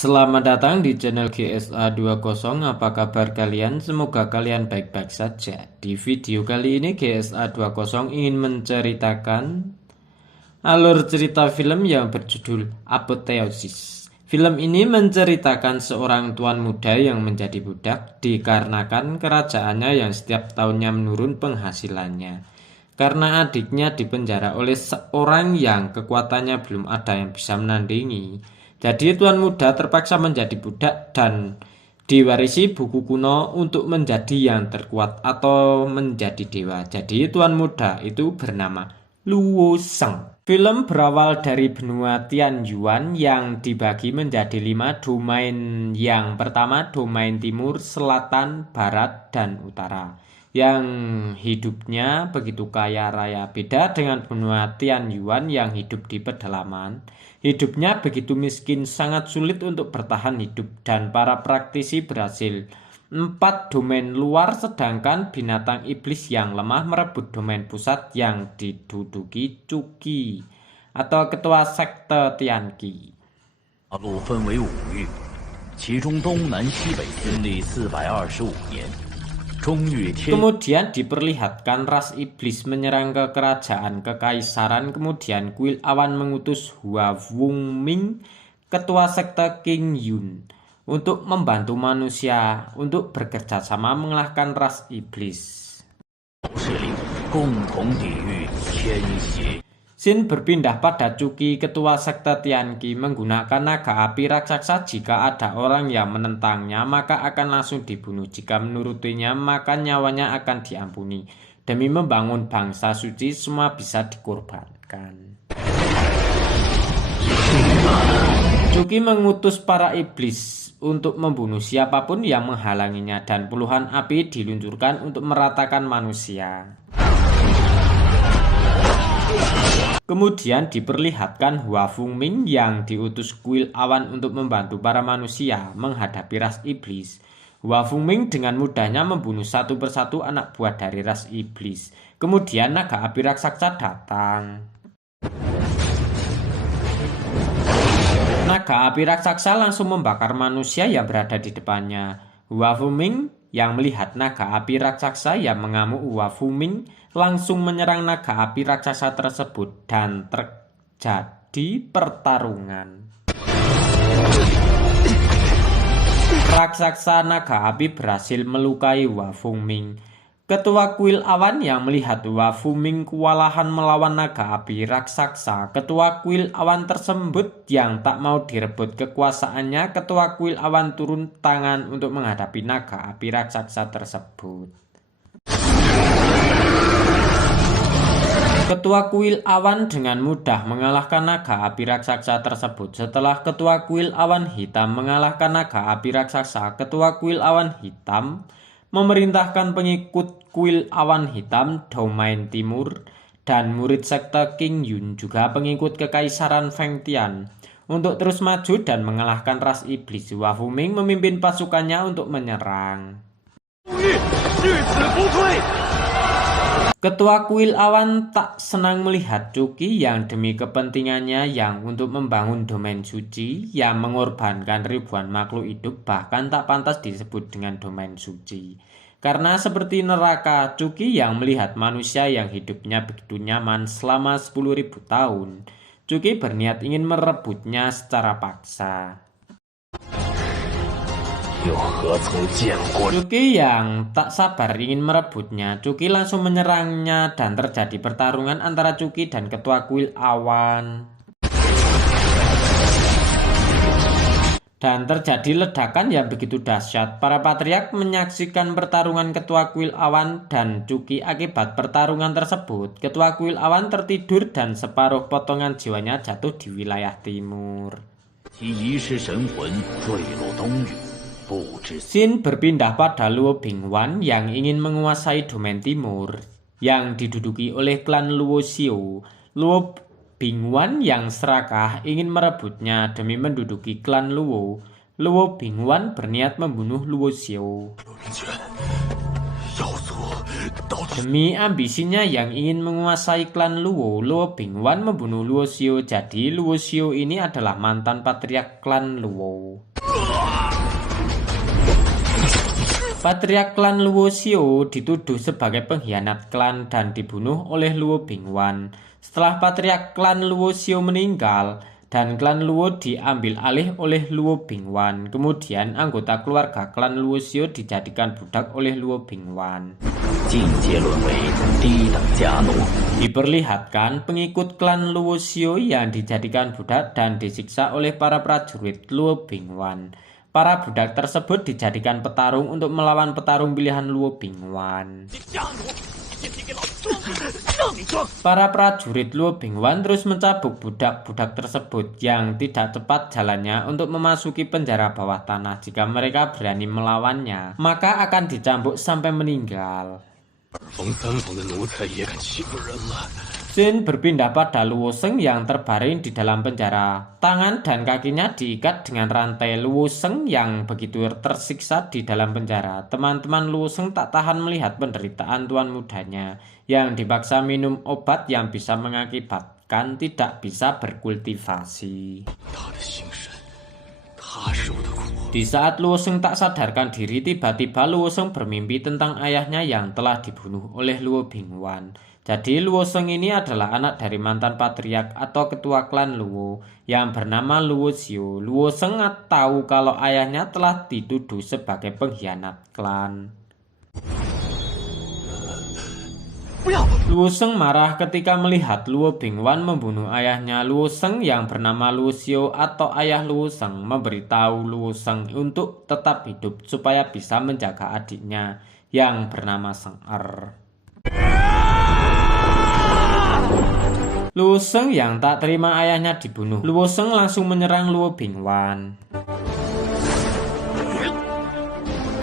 Selamat datang di channel GSA20. Apa kabar kalian? Semoga kalian baik-baik saja. Di video kali ini GSA20 ingin menceritakan alur cerita film yang berjudul Apotheosis. Film ini menceritakan seorang tuan muda yang menjadi budak dikarenakan kerajaannya yang setiap tahunnya menurun penghasilannya. Karena adiknya dipenjara oleh seorang yang kekuatannya belum ada yang bisa menandingi. Jadi tuan muda terpaksa menjadi budak dan diwarisi buku kuno untuk menjadi yang terkuat atau menjadi dewa. Jadi tuan muda itu bernama Luo Sheng. Film berawal dari benua Tianyuan yang dibagi menjadi 5 domain. Yang pertama domain timur, selatan, barat, dan utara. Yang hidupnya begitu kaya raya, beda dengan benua Tianyuan yang hidup di pedalaman. Hidupnya begitu miskin, sangat sulit untuk bertahan hidup, dan para praktisi berhasil 4 domain luar, sedangkan binatang iblis yang lemah merebut domain pusat yang diduduki Cuki atau ketua sekte Tianqi. 大陆分为5域，其中东南西北经历425年，中域天。 Kemudian diperlihatkan ras iblis menyerang ke kerajaan kekaisaran. Kemudian kuil awan mengutus Hua Wungming, ketua sekte King Yun, untuk membantu manusia untuk bekerja sama mengalahkan ras iblis. 势力共同抵御天邪。 Shin berpindah pada Cuki, ketua sekte Tianqi, menggunakan naga api raksasa. Jika ada orang yang menentangnya, maka akan langsung dibunuh. Jika menurutinya, maka nyawanya akan diampuni. Demi membangun bangsa suci, semua bisa dikorbankan. Cuki mengutus para iblis untuk membunuh siapapun yang menghalanginya, dan puluhan api diluncurkan untuk meratakan manusia. Kemudian diperlihatkan Hua Wungming yang diutus kuil awan untuk membantu para manusia menghadapi ras iblis. Hua Wungming dengan mudahnya membunuh satu persatu anak buah dari ras iblis. Kemudian naga api raksasa datang. Naga api raksasa langsung membakar manusia yang berada di depannya. Hua Wungming yang melihat naga api raksasa yang mengamuk Hua Wungming langsung menyerang naga api raksasa tersebut dan terjadi pertarungan. Raksasa naga api berhasil melukai Hua Wungming. Ketua kuil awan yang melihat Hua Wungming kewalahan melawan naga api raksasa, ketua kuil awan tersebut yang tak mau direbut kekuasaannya, ketua kuil awan turun tangan untuk menghadapi naga api raksasa tersebut. Ketua kuil awan dengan mudah mengalahkan naga api raksasa tersebut. Setelah ketua kuil awan hitam mengalahkan naga api raksasa, ketua kuil awan hitam memerintahkan pengikut kuil awan hitam domain timur dan murid sekte King Yun, juga pengikut kekaisaran Feng Tian, untuk terus maju dan mengalahkan ras iblis. Hua Wungming memimpin pasukannya untuk menyerang. Ketua kuil awan tak senang melihat Cuki yang demi kepentingannya yang untuk membangun domain suci yang mengorbankan ribuan makhluk hidup, bahkan tak pantas disebut dengan domain suci. Karena seperti neraka, Cuki yang melihat manusia yang hidupnya begitu nyaman selama 10.000 tahun, Cuki berniat ingin merebutnya secara paksa. Cuki yang tak sabar ingin merebutnya. Cuki langsung menyerangnya dan terjadi pertarungan antara Cuki dan ketua kuil awan. Dan terjadi ledakan yang begitu dahsyat. Para patriark menyaksikan pertarungan ketua kuil awan dan Cuki. Akibat pertarungan tersebut, ketua kuil awan tertidur dan separuh potongan jiwanya jatuh di wilayah timur. Shin berpindah pada Luo Bingwan yang ingin menguasai domain timur yang diduduki oleh klan Luo Xiu. Luo Bingwan yang serakah ingin merebutnya demi menduduki klan Luo. Luo Bingwan berniat membunuh Luo Xiu. Demi ambisinya yang ingin menguasai klan Luo, Luo Bingwan membunuh Luo Xiu. Jadi Luo Xiu ini adalah mantan patriark klan Luo. Patriark klan Luo Xiao dituduh sebagai pengkhianat klan dan dibunuh oleh Luo Bingwan. Setelah Patriark klan Luo Xiao meninggal dan klan Luo diambil alih oleh Luo Bingwan, kemudian anggota keluarga klan Luo Xiao dijadikan budak oleh Luo Bingwan. Diperlihatkan pengikut klan Luo Xiao yang dijadikan budak dan disiksa oleh para prajurit Luo Bingwan. Para budak tersebut dijadikan petarung untuk melawan petarung pilihan Luo Bingwan. Para prajurit Luo Bingwan terus mencabuk budak-budak tersebut yang tidak cepat jalannya untuk memasuki penjara bawah tanah. Jika mereka berani melawannya, maka akan dicambuk sampai meninggal. Xin berpindah pada Luo Sheng yang terbaring di dalam penjara. Tangan dan kakinya diikat dengan rantai. Luo Sheng yang begitu tersiksa di dalam penjara. Teman-teman Luo Sheng tak tahan melihat penderitaan tuan mudanya yang dipaksa minum obat yang bisa mengakibatkan tidak bisa berkultivasi. Di saat Luo Sheng tak sadarkan diri, tiba-tiba Luo Sheng bermimpi tentang ayahnya yang telah dibunuh oleh Luo Bingwan. Jadi Luo Sheng ini adalah anak dari mantan patriark atau ketua klan Luo yang bernama Luo Xiao. Luo Sheng tahu kalau ayahnya telah dituduh sebagai pengkhianat klan. Luo Sheng marah ketika melihat Luo Bingwan membunuh ayahnya. Luo Sheng yang bernama Luo Xiao atau ayah Luo Sheng memberitahu Luo Sheng untuk tetap hidup supaya bisa menjaga adiknya yang bernama Sheng Er. Luo Sheng yang tak terima ayahnya dibunuh. Luo Sheng langsung menyerang Luo Bingwan.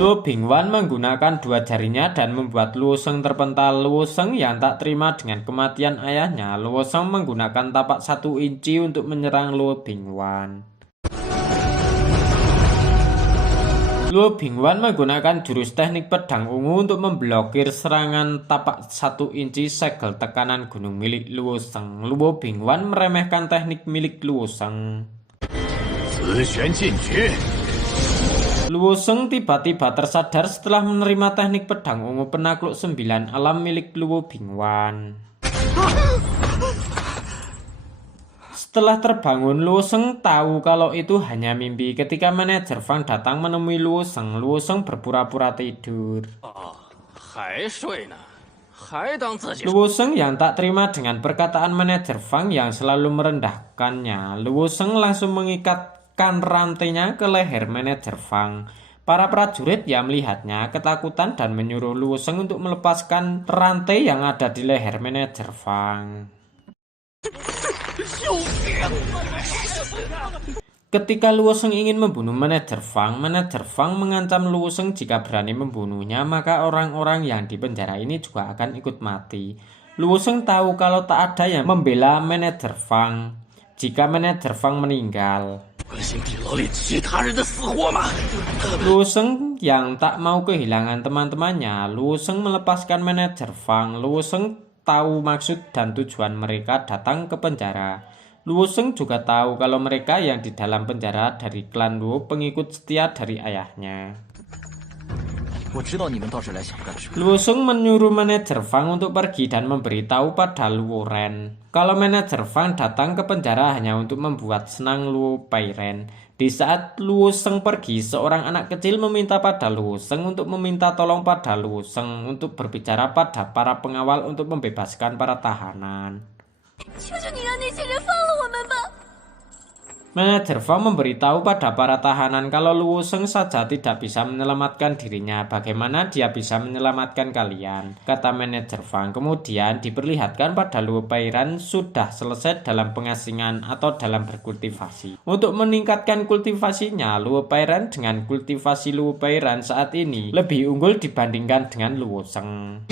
Luo Bingwan menggunakan dua jarinya dan membuat Luo Sheng terpental. Luo Sheng yang tak terima dengan kematian ayahnya, Luo Sheng menggunakan tapak 1 inci untuk menyerang Luo Bingwan. Luo Bingwan menggunakan jurus teknik pedang ungu untuk memblokir serangan tapak 1 inci segel tekanan gunung milik Luo Sheng. Luo Bingwan meremehkan teknik milik Luo Sheng. Luo Sheng tiba-tiba tersadar setelah menerima teknik pedang ungu penakluk 9 alam milik Luo Bingwan. Setelah terbangun, Luo Sheng tahu kalau itu hanya mimpi. Ketika manajer Fang datang menemui Luo Sheng berpura-pura tidur. Luo Sheng yang tak terima dengan perkataan manajer Fang yang selalu merendahkannya. Luo Sheng langsung mengikatkan rantainya ke leher manajer Fang. Para prajurit yang melihatnya ketakutan dan menyuruh Luo Sheng untuk melepaskan rantai yang ada di leher manajer Fang. Ketika Luo Sheng ingin membunuh manajer Fang mengancam Luo Sheng jika berani membunuhnya maka orang-orang yang di penjara ini juga akan ikut mati. Luo Sheng tahu kalau tak ada yang membela manajer Fang jika manajer Fang meninggal. Luo Sheng yang tak mau kehilangan teman-temannya, Luo Sheng melepaskan manajer Fang. Luo Sheng tahu maksud dan tujuan mereka datang ke penjara. Luo Sheng juga tahu kalau mereka yang di dalam penjara dari klan Luo pengikut setia dari ayahnya. Luo Sheng menyuruh manajer Fang untuk pergi dan memberitahu pada Luo Ren kalau manajer Fang datang ke penjara hanya untuk membuat senang Luo Pai Ren. Di saat Luo Sheng pergi, seorang anak kecil meminta pada Luo Sheng untuk meminta tolong pada Luo Sheng untuk berbicara pada para pengawal untuk membebaskan para tahanan. Manajer Fang memberitahu pada para tahanan kalau Luo Sheng saja tidak bisa menyelamatkan dirinya. Bagaimana dia bisa menyelamatkan kalian? Kata manajer Fang. Kemudian diperlihatkan pada Luo Pai Ren sudah selesai dalam pengasingan atau dalam berkultivasi. Untuk meningkatkan kultivasinya, Luo Pai Ren dengan kultivasi Luo Pai Ren saat ini lebih unggul dibandingkan dengan Luo Sheng.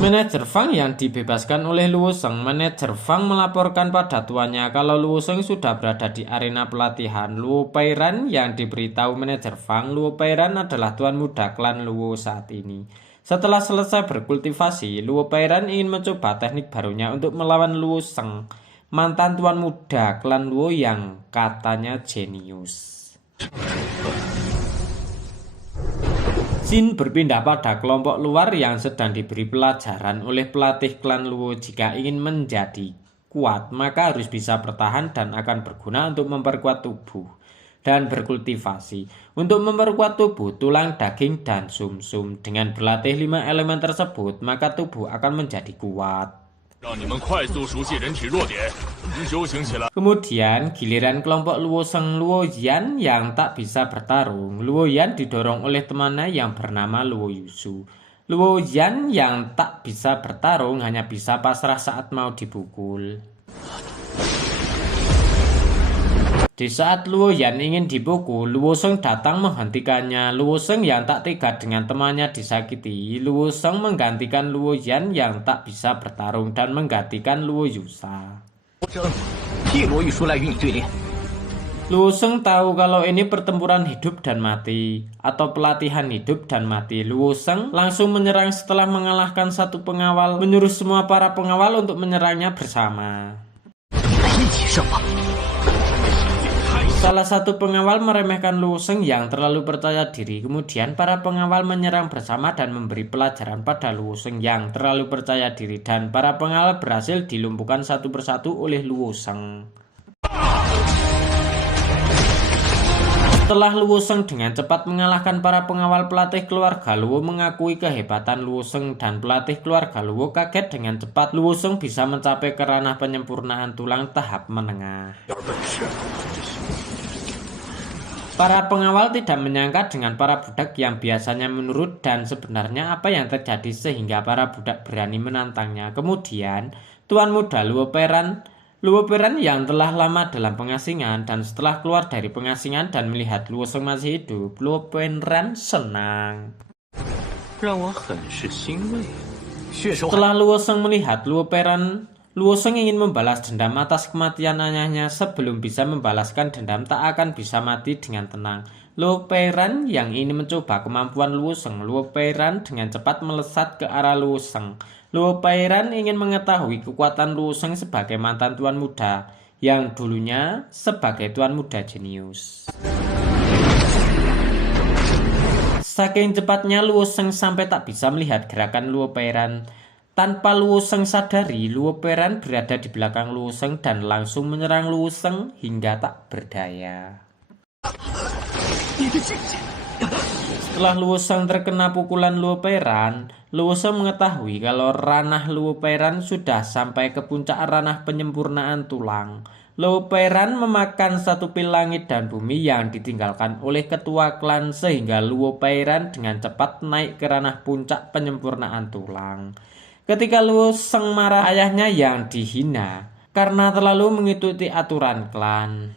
Manajer Fang yang dibebaskan oleh Luo Sheng. Manajer Fang melaporkan pada tuannya kalau Luo Sheng sudah berada di arena pelatihan. Luo Pai Ren yang diberitahu manajer Fang, Luo Pai Ren adalah tuan muda klan Luo saat ini. Setelah selesai berkultivasi, Luo Pai Ren ingin mencoba teknik barunya untuk melawan Luo Sheng. mantan tuan muda klan Luo yang katanya jenius. Xin berpindah pada kelompok luar yang sedang diberi pelajaran oleh pelatih klan Luo. Jika ingin menjadi kuat, maka harus bisa bertahan dan akan berguna untuk memperkuat tubuh dan berkultivasi. Untuk memperkuat tubuh, tulang, daging, dan sumsum. Dengan berlatih 5 elemen tersebut, maka tubuh akan menjadi kuat. Kemudian giliran kelompok Luo Sheng Luo Yan yang tak bisa bertarung. Luo Yan didorong oleh temannya yang bernama Luo Yusu. Luo Yan yang tak bisa bertarung hanya bisa pasrah saat mau dipukul. Di saat Luo Yan ingin dipukul, Luo Sheng datang menghentikannya. Luo Sheng yang tak tega dengan temannya disakiti. Luo Sheng menggantikan Luo Yan yang tak bisa bertarung dan menggantikan Luo Yusa. Luo Sheng tahu kalau ini pertempuran hidup dan mati atau pelatihan hidup dan mati. Luo Sheng langsung menyerang setelah mengalahkan satu pengawal, menyuruh semua para pengawal untuk menyerangnya bersama. Salah satu pengawal meremehkan Luo Sheng yang terlalu percaya diri. Kemudian para pengawal menyerang bersama dan memberi pelajaran pada Luo Sheng yang terlalu percaya diri. Dan para pengawal berhasil dilumpuhkan satu persatu oleh Luo Sheng. Setelah Luo Sheng dengan cepat mengalahkan para pengawal, pelatih keluarga Luo mengakui kehebatan Luo Sheng dan pelatih keluarga Luo kaget dengan cepat Luo Sheng bisa mencapai ke ranah penyempurnaan tulang tahap menengah. Para pengawal tidak menyangka dengan para budak yang biasanya menurut dan sebenarnya apa yang terjadi sehingga para budak berani menantangnya. Kemudian tuan muda Luo Peran yang telah lama dalam pengasingan dan setelah keluar dari pengasingan dan melihat Luo Sheng masih hidup, Luo Peran senang. Setelah Luo Sheng melihat Luo Peran, Luo Sheng ingin membalas dendam atas kematian ayahnya. Sebelum bisa membalaskan dendam, tak akan bisa mati dengan tenang. Luo Peran yang ingin mencoba kemampuan Luo Sheng. Luo Peran dengan cepat melesat ke arah Luo Sheng. Luo Peran ingin mengetahui kekuatan Luo Sheng sebagai mantan tuan muda yang dulunya sebagai tuan muda jenius. Saking cepatnya Luo Sheng sampai tak bisa melihat gerakan Luo Peran. Tanpa Luo Sheng sadari, Luo Peran berada di belakang Luo Sheng dan langsung menyerang Luo Sheng hingga tak berdaya. Setelah Luo Sheng terkena pukulan Luo Peran, Luo Sheng mengetahui kalau ranah Luo Peran sudah sampai ke puncak ranah penyempurnaan tulang. Luo Peran memakan satu pil langit dan bumi yang ditinggalkan oleh ketua klan sehingga Luo Peran dengan cepat naik ke ranah puncak penyempurnaan tulang. Ketika Luo Sheng marah ayahnya yang dihina karena terlalu mengikuti aturan klan.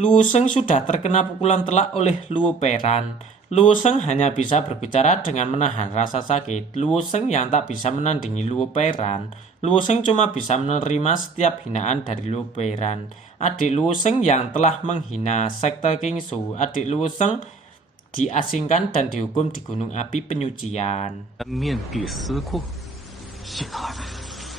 Luo Sheng sudah terkena pukulan telak oleh Luo Peran. Luo Sheng hanya bisa berbicara dengan menahan rasa sakit. Luo Sheng yang tak bisa menandingi Luo Peran. Luo Sheng cuma bisa menerima setiap hinaan dari Luo Peran. Adik Luo Sheng yang telah menghina sekte Qingsu. Adik Luo Sheng diasingkan dan dihukum di gunung api penyucian.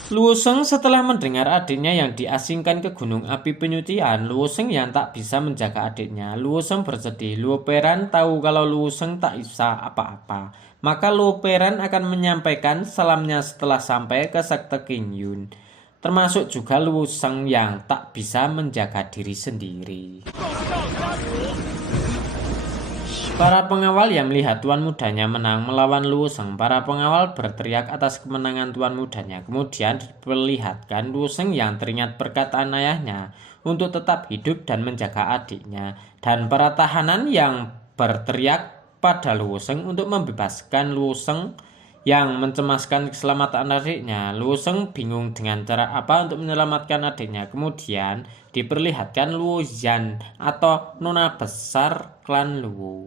Luo Sheng setelah mendengar adiknya yang diasingkan ke gunung api penyucian, Luo Sheng yang tak bisa menjaga adiknya. Luo Sheng bersedih. Luo Peran tahu kalau Luo Sheng tak bisa apa-apa. Maka Luo Peran akan menyampaikan salamnya setelah sampai ke sekte Qingyun. Termasuk juga Luo Sheng yang tak bisa menjaga diri sendiri. Para pengawal yang melihat tuan mudanya menang melawan Luo Sheng. Para pengawal berteriak atas kemenangan tuan mudanya. Kemudian diperlihatkan Luo Sheng yang teringat perkataan ayahnya untuk tetap hidup dan menjaga adiknya. Dan para tahanan yang berteriak pada Luo Sheng untuk membebaskan Luo Sheng yang mencemaskan keselamatan adiknya. Luo Sheng bingung dengan cara apa untuk menyelamatkan adiknya. Kemudian diperlihatkan Luo Yan atau nona besar klan Luo.